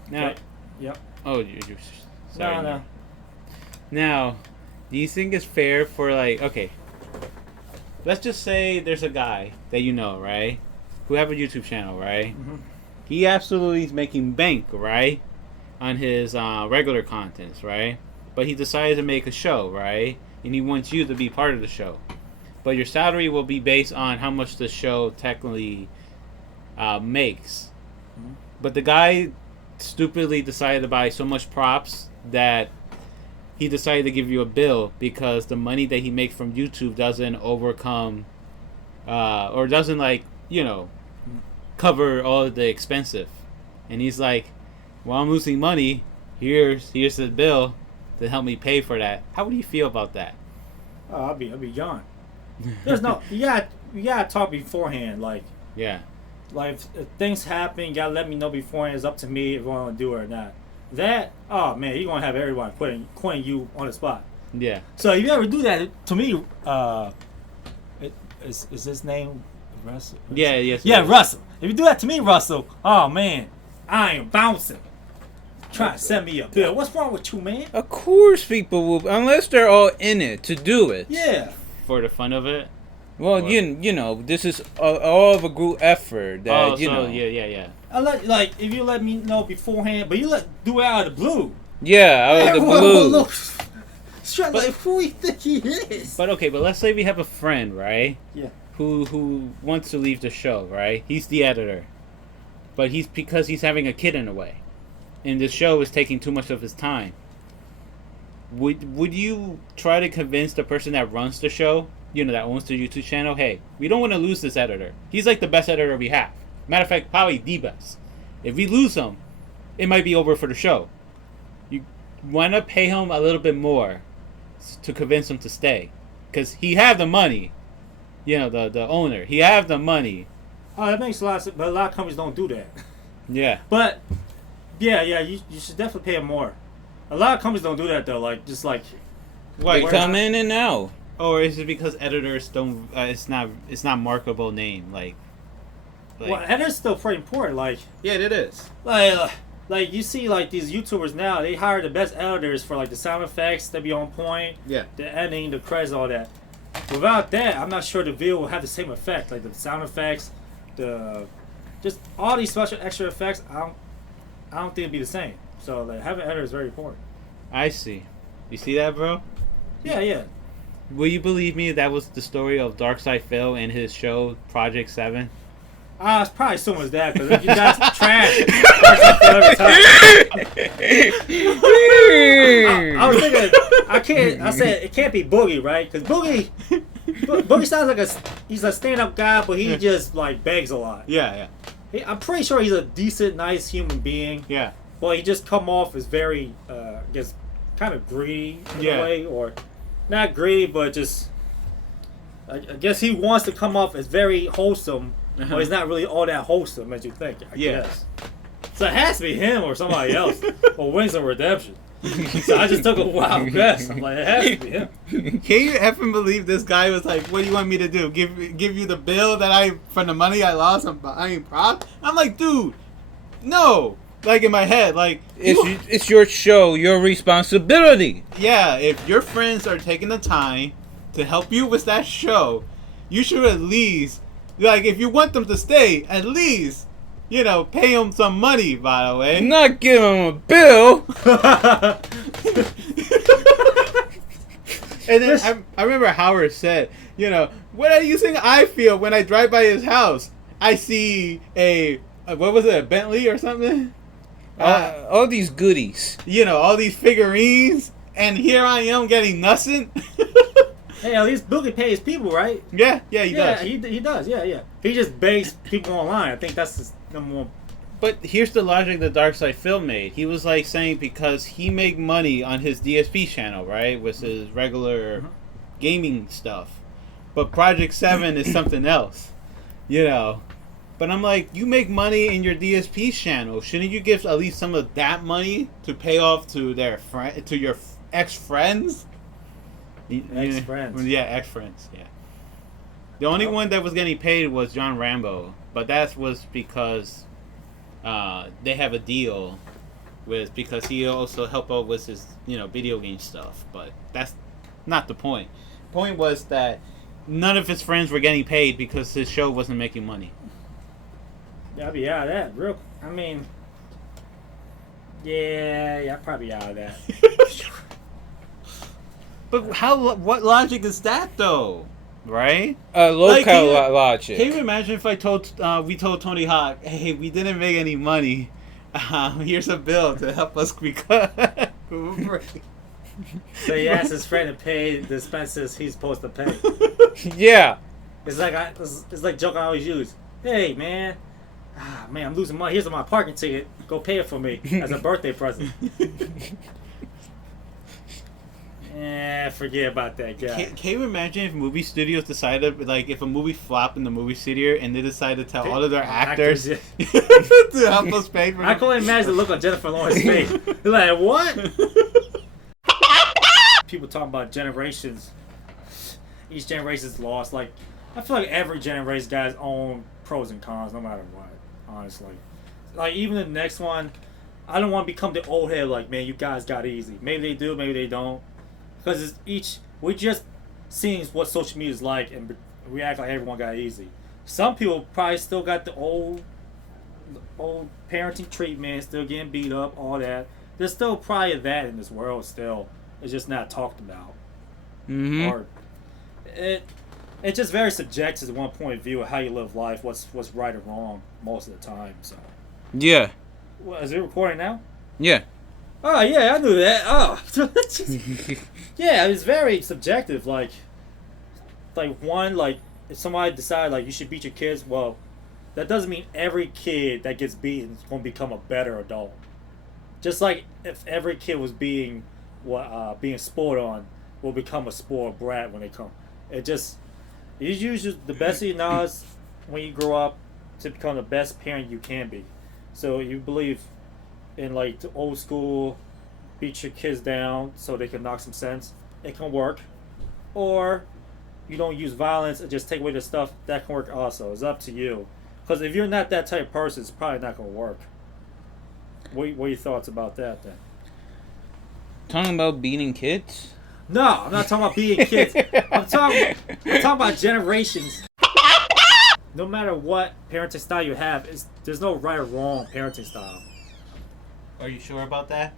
Now, but, yep. Oh, you're sorry. No. Now, do you think it's fair for okay, let's just say there's a guy that you know, right, who have a YouTube channel, right? Mm-hmm. He absolutely is making bank, right, on his regular contents, right? But he decided to make a show, right, and he wants you to be part of the show. But your salary will be based on how much the show technically makes. Mm-hmm. But the guy stupidly decided to buy so much props that he decided to give you a bill because the money that he makes from YouTube doesn't overcome or doesn't cover all of the expensive. And he's like, well, I'm losing money. Here's the bill to help me pay for that. How would you feel about that? Oh, I'll be gone. There's no you gotta talk beforehand. Like if things happen, you gotta let me know beforehand. It's up to me if I want to do it or not. That, oh man, you're gonna have everyone quitting you on the spot. Yeah. So if you ever do that, to me, is his name Russell? Yeah. Yes. Yeah, Russell. If you do that to me, Russell, oh man, I am bouncing. Trying to send me a bill. What's wrong with you, man? Of course, people will, unless they're all in it to do it. Yeah. For the fun of it. Well, Or- you know, this is all of a group effort. That Oh, you so know. yeah. I like if you let me know beforehand, but you do it out of the blue. Yeah, out of the blue. Straight like who you think he is? But okay, but let's say we have a friend, right? Yeah. Who wants to leave the show, right? He's the editor, but because he's having a kid in a way, and the show is taking too much of his time. Would you try to convince the person that runs the show, you know, that owns the YouTube channel, hey, we don't want to lose this editor. He's like the best editor we have. Matter of fact, probably the best. If we lose him, it might be over for the show. You want to pay him a little bit more to convince him to stay, because he have the money. You know, the owner, he have the money. Oh, that makes a lot of sense, but a lot of companies don't do that. Yeah. But yeah, you should definitely pay him more. A lot of companies don't do that though. Like just like They Wait, come in and out. or is it because editors don't? It's not marketable name like. well, editors still pretty important. Yeah, it is. Like you see like these YouTubers now, they hire the best editors for like the sound effects, they be on point, Yeah. the editing, the credits, all that. Without that, I'm not sure the video will have the same effect. Like the sound effects, just all these special extra effects. I don't think it'd be the same. So like having an editor is very important. I see. You see that, bro? Yeah. Will you believe me? That was the story of DarkSydePhil and his show Project 7. It's probably someone's dad because you guys trash. Every time. I was thinking, I said it can't be Boogie, right? Because Boogie sounds like he's a stand-up guy, but he just like begs a lot. Yeah. I'm pretty sure he's a decent, nice human being. Yeah. Well, he just come off as very, I guess, kind of greedy in a way, or not greedy, but just I guess he wants to come off as very wholesome. Well, he's not really all that wholesome as you think, I guess. So it has to be him or somebody else. Or Wings of Redemption. So I just took a wild guess. I'm like, it has to be him. Can you effing believe this guy was like, what do you want me to do? Give you the bill that for the money I lost on buying props? I'm like, dude, no. Like in my head, like It's your show, your responsibility. yeah, if your friends are taking the time to help you with that show, you should at least, like, if you want them to stay, at least, you know, pay them some money, by the way. Not give him a bill. And then I remember Howard said, you know, what do you think I feel when I drive by his house? I see what was it, a Bentley or something? All these goodies. You know, all these figurines, and here I am getting nothing. Hey, at least Boogie pays people, right? Yeah, he does. He does, yeah. He just begs people online. I think that's his number one. But here's the logic that DarkSydePhil made. He was like saying because he make money on his DSP channel, right, with his regular gaming stuff. But Project 7 is something else, you know. But I'm like, you make money in your DSP channel. Shouldn't you give at least some of that money to pay off to your ex-friends? Ex-friends. Yeah, ex-friends, yeah. The only one that was getting paid was John Rambo. But that was because they have a deal because he also helped out with his, you know, video game stuff. But that's not the point. The point was that none of his friends were getting paid because his show wasn't making money. Yeah, I'd be out of that. I mean, yeah, I'd probably be out of that. But what logic is that though? Right? Local Like, logic. Can you imagine if we told Tony Hawk, hey, we didn't make any money. Here's a bill to help us because. So he asked his friend to pay the expenses he's supposed to pay. Yeah. It's like joke I always use. Hey man, man, I'm losing money. Here's my parking ticket. Go pay it for me as a birthday present. Forget about that guy. Can you imagine if movie studios decided, like, if a movie flopped in the movie theater and they decided to tell all of their actors to help us pay for it? I can only imagine the look on Jennifer Lawrence's face. They're like, what? people talking about generations. Each generation's lost. Like, I feel like every generation got its own pros and cons, no matter what. Honestly, like even the next one, I don't want to become the old head. Like, man, you guys got easy. Maybe they do, maybe they don't. Because it's each we just seeing what social media is like, and we act like everyone got easy. Some people probably still got the old parenting treatment, still getting beat up, all that. There's still probably that in this world still. It's just not talked about. Mm-hmm. Or it's just very subjective to one point of view of how you live life, what's right or wrong most of the time. So Yeah. is it recording now? Yeah. Oh yeah, I knew that. Oh, yeah, it's very subjective. Like one, like if somebody decided like you should beat your kids, well, that doesn't mean every kid that gets beaten is going to become a better adult. Just like if every kid was being spoiled on, will become a spoiled brat when they come. It just you use the best of your knowledge when you grow up to become the best parent you can be. So you believe in like the old school, beat your kids down so they can knock some sense. It can work, or you don't use violence and just take away the stuff. That can work also. It's up to you. Because if you're not that type of person, it's probably not going to work. What are your thoughts about that then? Talking about beating kids? No, I'm not talking about being kids. I'm talking about generations. No matter what parenting style you have, there's no right or wrong parenting style. Are you sure about that?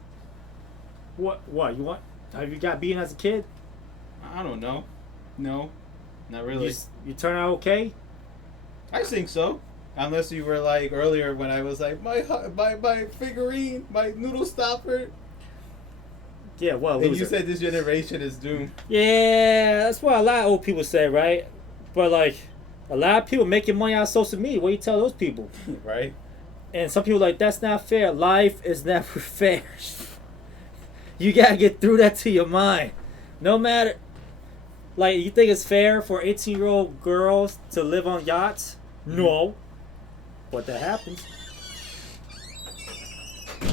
What you want? Have you got beaten as a kid? I don't know. No, not really. You turn out okay? I think so. Unless you were like earlier when I was like my figurine, my noodle stopper. Yeah, well, and you said this generation is doomed. Yeah, that's what a lot of old people say, right? But like, a lot of people making money out of social media. What do you tell those people? Right. And some people are like, that's not fair. Life is never fair. You gotta get through that to your mind. No matter, like, you think it's fair for 18-year-old girls to live on yachts? No. But that happens.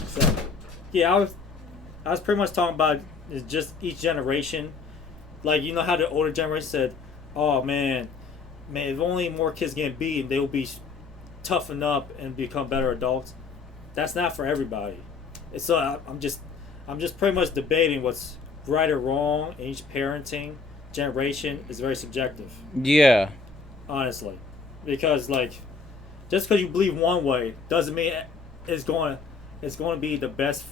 So, yeah, I was pretty much talking about is just each generation. Like, you know how the older generation said, oh man, if only more kids get beaten, they will be toughen up and become better adults. That's not for everybody. So I'm just pretty much debating what's right or wrong in each parenting generation is very subjective. Yeah. Honestly, because like, just because you believe one way doesn't mean it's going to be the best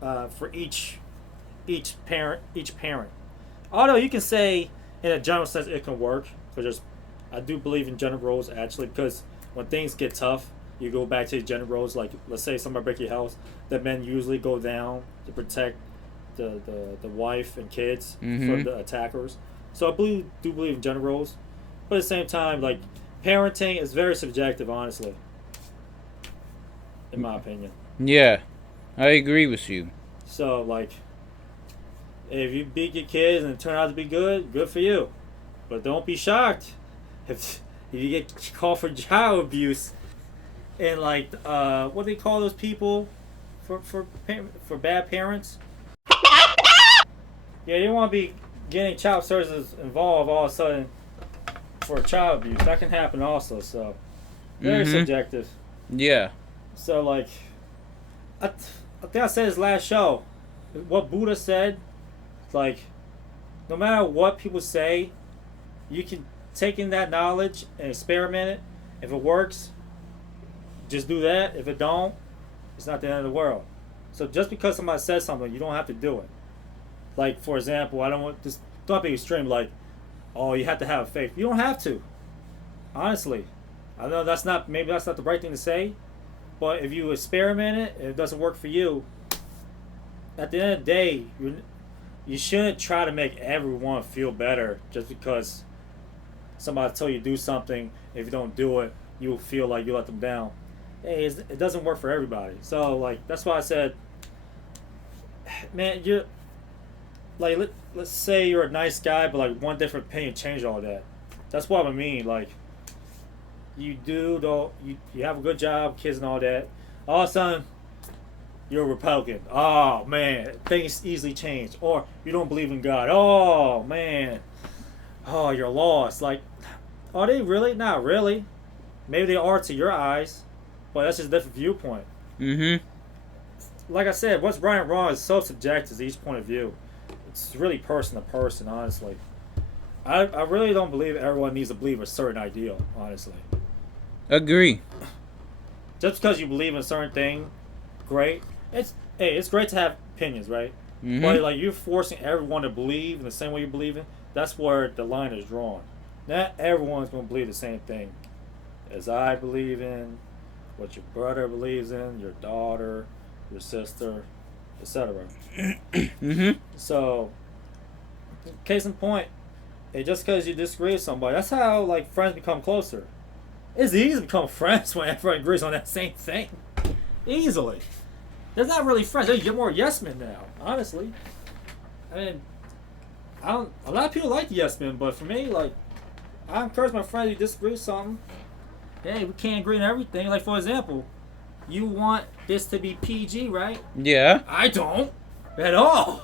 for each parent. Although you can say in a general sense it can work, because I do believe in gender roles actually, because when things get tough, you go back to the gender roles. Like, let's say somebody break your house, the men usually go down to protect the wife and kids from the attackers. So I do believe in gender roles, but at the same time, like, parenting is very subjective, honestly, in my opinion. Yeah, I agree with you. So like, if you beat your kids and it turn out to be good for you, but don't be shocked if you get called for child abuse. And like, what do they call those people for bad parents? Yeah, you don't want to be getting child services involved all of a sudden for child abuse. That can happen also. So very subjective. Yeah. So like, I think I said this last show. What Buddha said, like, no matter what people say, you can take in that knowledge and experiment it. If it works, just do that. If it don't, it's not the end of the world. So just because somebody says something, you don't have to do it. Like, for example, don't be extreme, like, oh, you have to have faith. You don't have to. Honestly. I know maybe that's not the right thing to say, but if you experiment it and it doesn't work for you, at the end of the day, you shouldn't try to make everyone feel better just because somebody told you to do something. If you don't do it, you'll feel like you let them down. Hey, it doesn't work for everybody. So like, that's why I said, man, you're like, let's say you're a nice guy, but like one different opinion changed all that. That's what I mean. Like, you have a good job, kids and all that. All of a sudden, you're a Republican. Oh man, things easily change. Or you don't believe in God. Oh man, oh you're lost. Like, are they really? Not really. Maybe they are to your eyes, but that's just a different viewpoint. Mm-hmm. Like I said, what's right and wrong is so subjective to each point of view. It's really person to person, honestly. I really don't believe everyone needs to believe a certain ideal, honestly. Agree. Just because you believe in a certain thing, great. It's great to have opinions, right? Mm-hmm. But like you're forcing everyone to believe in the same way you believe in. That's where the line is drawn. Not everyone's gonna believe the same thing as I believe in, what your brother believes in, your daughter, your sister, etc. Mm-hmm. So, case in point, just because you disagree with somebody, that's how like friends become closer. It's easy to become friends when everyone agrees on that same thing. Easily. They're not really friends. They're more yes men now, honestly. I mean, a lot of people like the yes men, but for me, like, I encourage my friends who disagree with something. Hey, we can't agree on everything. Like, for example, you want this to be PG, right? Yeah. I don't at all.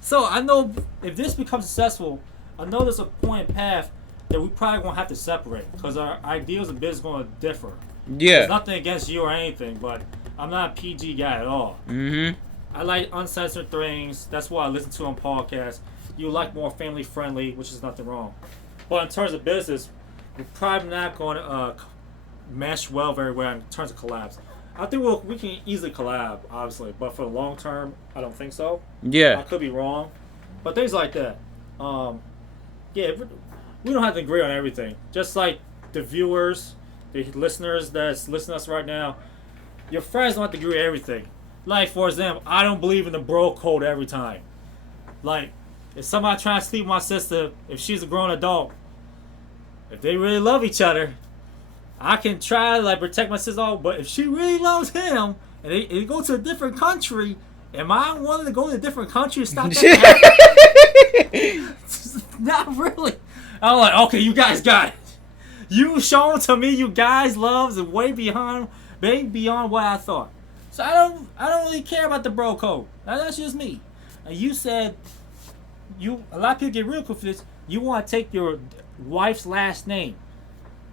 So I know if this becomes successful, I know there's a point in path that we probably won't have to separate because our ideals and business going to differ. Yeah. There's nothing against you or anything, but I'm not a PG guy at all. Mm-hmm. I like uncensored things. That's what I listen to on podcasts. You like more family friendly, which is nothing wrong. But in terms of business, we're probably not going to mesh very well in terms of collabs. I think we can easily collab, obviously, but for the long term, I don't think so. Yeah. I could be wrong, but things like that. Yeah, we don't have to agree on everything. Just like the viewers, the listeners that's listening to us right now, your friends don't have to agree with everything. Like, for example, I don't believe in the bro code every time. Like, if somebody trying to sleep with my sister, if she's a grown adult, if they really love each other, I can try to like protect my sister, but if she really loves him and they go to a different country, am I wanting to go to a different country to stop that happening? Not really. I'm like, okay, you guys got it. You shown to me you guys loves is way beyond what I thought. So I don't really care about the bro code. That's just me. And you said a lot of people get real confused. You want to take your wife's last name.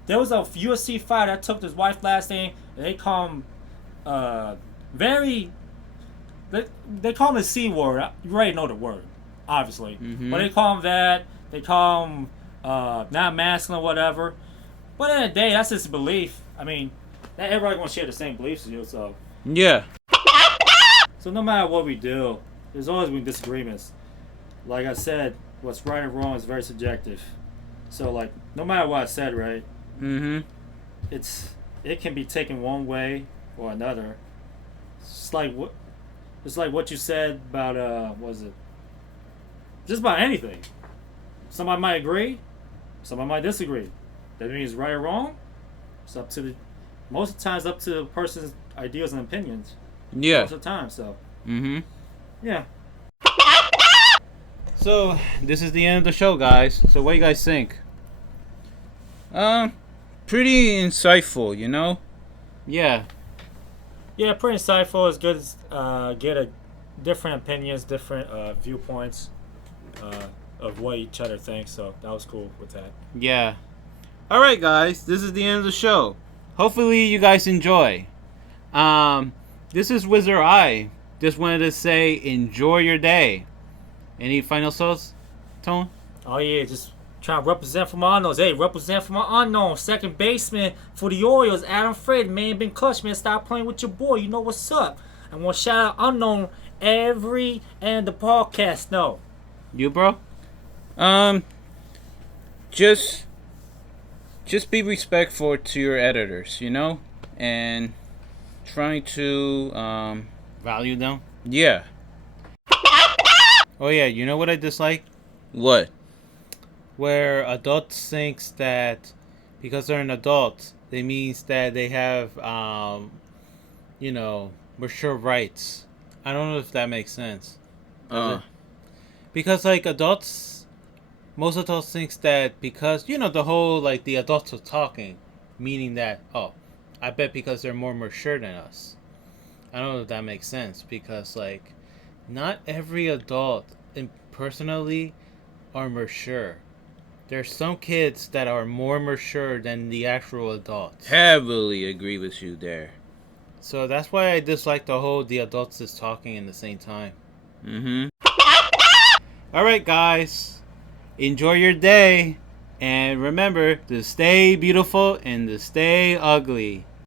There was a UFC fighter that took his wife's last name, and they call him they call him the C word. You already know the word, obviously. Mm-hmm. But they call him that. They call him not masculine or whatever. But at the end of the day, that's just a belief. I mean, not everybody gonna share the same beliefs as you, so. Yeah. So no matter what we do, there's always been disagreements. Like I said, what's right and wrong is very subjective. So like, no matter what I said, right? Mm-hmm. It can be taken one way or another. It's like what you said about what was it? Just about anything. Somebody might agree, somebody might disagree. That means right or wrong. It's up to most of the time it's up to the person's ideas and opinions. Yeah. Most of the time, so. Mm-hmm. Yeah. So this is the end of the show, guys. So what do you guys think? Pretty insightful, you know? Yeah. Yeah, pretty insightful. It's good to get a different opinions, different viewpoints of what each other thinks. So that was cool with that. Yeah. All right, guys. This is the end of the show. Hopefully you guys enjoy. This is Wizard I. Just wanted to say enjoy your day. Any final thoughts, Tone? Oh yeah, just trying to represent for my unknowns. Hey, represent for my unknown. Second baseman for the Orioles, Adam Fred. Man, been clutch, man. Stop playing with your boy. You know what's up. I want to shout out unknown every end of the podcast. No. You, bro? Just be respectful to your editors, you know? And trying to, Value them? yeah. Oh, yeah. You know what I dislike? What? Where adults thinks that because they're an adult, they means that they have, mature rights. I don't know if that makes sense. Does it? Because, like, most adults thinks that because, the whole, like, the adults are talking, meaning that, I bet because they're more mature than us. I don't know if that makes sense, because like not every adult personally are mature. There's some kids that are more mature than the actual adults. Heavily agree with you there. So that's why I dislike the adults is talking in the same time. Mm-hmm. Alright guys, enjoy your day, and remember to stay beautiful and to stay ugly.